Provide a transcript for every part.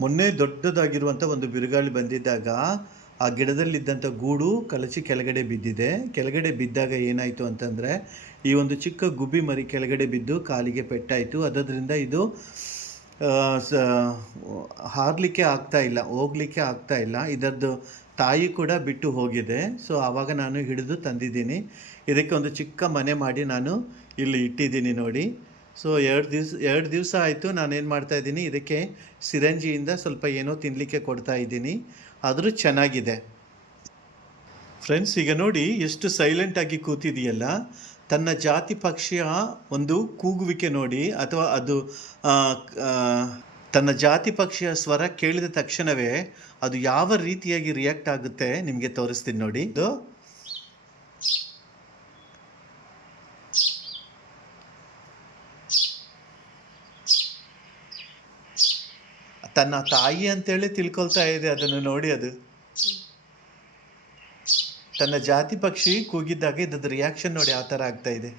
ಮೊನ್ನೆ ದೊಡ್ಡದಾಗಿರುವಂಥ ಒಂದು ಬಿರುಗಾಳಿ ಬಂದಿದ್ದಾಗ ಆ ಗಿಡದಲ್ಲಿದ್ದಂಥ ಗೂಡು ಕಲಚಿ ಕೆಳಗಡೆ ಬಿದ್ದಿದೆ. ಕೆಳಗಡೆ ಬಿದ್ದಾಗ ಏನಾಯಿತು ಅಂತಂದರೆ, ಈ ಒಂದು ಚಿಕ್ಕ ಗುಬ್ಬಿ ಮರಿ ಕೆಳಗಡೆ ಬಿದ್ದು ಕಾಲಿಗೆ ಪೆಟ್ಟಾಯಿತು. ಅದರಿಂದ ಇದು ಆ, ಸ ಹಾರಲಿಕ್ಕೆ ಆಗ್ತಾಯಿಲ್ಲ, ಹೋಗಲಿಕ್ಕೆ ಆಗ್ತಾಯಿಲ್ಲ. ಇದರದ್ದು ತಾಯಿ ಕೂಡ ಬಿಟ್ಟು ಹೋಗಿದೆ. ಸೊ ಆವಾಗ ನಾನು ಹಿಡಿದು ತಂದಿದ್ದೀನಿ. ಇದಕ್ಕೆ ಒಂದು ಚಿಕ್ಕ ಮನೆ ಮಾಡಿ ನಾನು ಇಲ್ಲಿ ಇಟ್ಟಿದ್ದೀನಿ ನೋಡಿ. ಸೊ 2 ದಿವಸ ಆಯಿತು. ನಾನೇನು ಮಾಡ್ತಾಯಿದ್ದೀನಿ, ಇದಕ್ಕೆ ಸಿರಂಜಿಯಿಂದ ಸ್ವಲ್ಪ ಏನೋ ತಿನ್ನಲಿಕ್ಕೆ ಕೊಡ್ತಾ ಇದ್ದೀನಿ. ಆದರೂ ಚೆನ್ನಾಗಿದೆ. ಫ್ರೆಂಡ್ಸ್, ಈಗ ನೋಡಿ ಎಷ್ಟು ಸೈಲೆಂಟಾಗಿ ಕೂತಿದೆಯಲ್ಲ. ತನ್ನ ಜಾತಿ ಪಕ್ಷಿಯ ಒಂದು ಕೂಗುವಿಕೆ ನೋಡಿ, ಅಥವಾ ಅದು ತನ್ನ ಜಾತಿ ಪಕ್ಷಿಯ ಸ್ವರ ಕೇಳಿದ ತಕ್ಷಣವೇ ಅದು ಯಾವ ರೀತಿಯಾಗಿ ರಿಯಾಕ್ಟ್ ಆಗುತ್ತೆ ನಿಮಗೆ ತೋರಿಸ್ತೀನಿ ನೋಡಿ. ಇದು ತನ್ನ ತಾಯಿ ಅಂತೇಳಿ ತಿಳ್ಕೊಳ್ತಾ ಇದೆ. ಅದನ್ನು ನೋಡಿ, ಅದು ತನ್ನ ಜಾತಿ ಪಕ್ಷಿ ಕೂಗಿದ್ದಾಗ ಇದ್ದದ್ದು ರಿಯಾಕ್ಷನ್ ನೋಡಿ ಆ ಥರ ಆಗ್ತಾ ಇದೆ.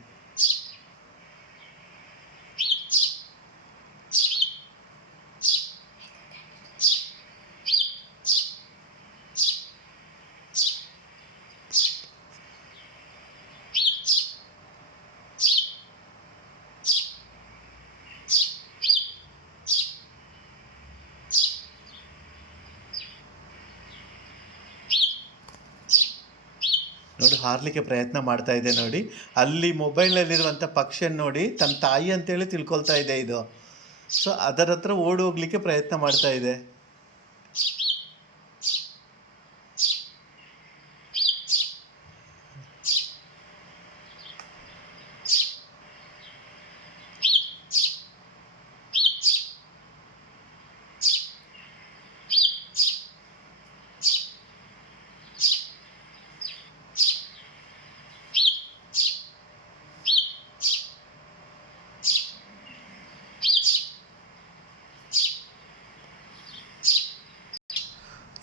ನೋಡಿ, ಹಾರಲಿಕ್ಕೆ ಪ್ರಯತ್ನ ಮಾಡ್ತಾ ಇದೆ ನೋಡಿ. ಅಲ್ಲಿ ಮೊಬೈಲ್ನಲ್ಲಿರುವಂಥ ಪಕ್ಷಿಯನ್ನು ನೋಡಿ ತನ್ನ ತಾಯಿ ಅಂತೇಳಿ ತಿಳ್ಕೊಳ್ತಾ ಇದೆ ಇದು. ಸೊ ಅದರ ಹತ್ರ ಓಡಿ ಹೋಗ್ಲಿಕ್ಕೆ ಪ್ರಯತ್ನ ಮಾಡ್ತಾ ಇದೆ.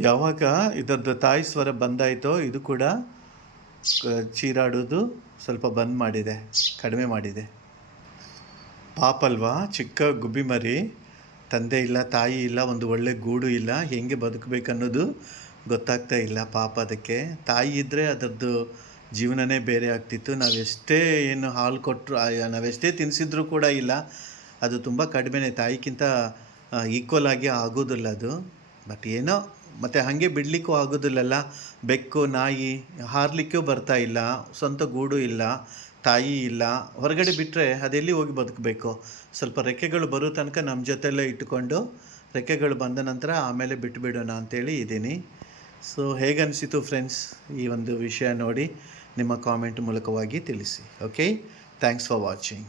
ಯಾವಾಗ ಇದರದ್ದು ತಾಯಿ ಸ್ವರ ಬಂದಾಯಿತೋ, ಇದು ಕೂಡ ಚೀರಾಡೋದು ಸ್ವಲ್ಪ ಬಂದ್ ಮಾಡಿದೆ, ಕಡಿಮೆ ಮಾಡಿದೆ. ಪಾಪಲ್ವಾ, ಚಿಕ್ಕ ಗುಬ್ಬಿ ಮರಿ, ತಂದೆ ಇಲ್ಲ, ತಾಯಿ ಇಲ್ಲ, ಒಂದು ಒಳ್ಳೆ ಗೂಡು ಇಲ್ಲ, ಹೆಂಗೆ ಬದುಕಬೇಕನ್ನೋದು ಗೊತ್ತಾಗ್ತಾ ಇಲ್ಲ ಪಾಪ ಅದಕ್ಕೆ. ತಾಯಿ ಇದ್ದರೆ ಅದರದ್ದು ಜೀವನನೇ ಬೇರೆ ಆಗ್ತಿತ್ತು. ನಾವೆಷ್ಟೇ ಏನು ಹಾಲು ಕೊಟ್ಟರು, ನಾವೆಷ್ಟೇ ತಿನ್ನಿಸಿದ್ರೂ ಕೂಡ ಇಲ್ಲ, ಅದು ತುಂಬ ಕಡಿಮೆನೇ, ತಾಯಿಗಿಂತ ಈಕ್ವಲ್ ಆಗಿ ಆಗೋದಿಲ್ಲ ಅದು. ಬಟ್ ಏನೋ, ಮತ್ತು ಹಾಗೆ ಬಿಡಲಿಕ್ಕೂ ಆಗೋದಿಲ್ಲಲ್ಲ. ಬೆಕ್ಕು, ನಾಯಿ ಹಾರಲಿಕ್ಕೂ ಬರ್ತಾ ಇಲ್ಲ, ಸ್ವಂತ ಗೂಡು ಇಲ್ಲ, ತಾಯಿ ಇಲ್ಲ. ಹೊರಗಡೆ ಬಿಟ್ಟರೆ ಅದೆಲ್ಲಿ ಹೋಗಿ ಬದುಕಬೇಕು? ಸ್ವಲ್ಪ ರೆಕ್ಕೆಗಳು ಬರೋ ತನಕ ನಮ್ಮ ಜೊತೆಯಲ್ಲೇ ಇಟ್ಟುಕೊಂಡು, ರೆಕ್ಕೆಗಳು ಬಂದ ನಂತರ ಆಮೇಲೆ ಬಿಟ್ಟುಬಿಡೋಣ ಅಂಥೇಳಿ ಇದ್ದೀನಿ. ಸೊ ಹೇಗನ್ನಿಸಿತು ಫ್ರೆಂಡ್ಸ್ ಈ ಒಂದು ವಿಷಯ ನೋಡಿ? ನಿಮ್ಮ ಕಾಮೆಂಟ್ ಮೂಲಕವಾಗಿ ತಿಳಿಸಿ. Okay, thanks for watching.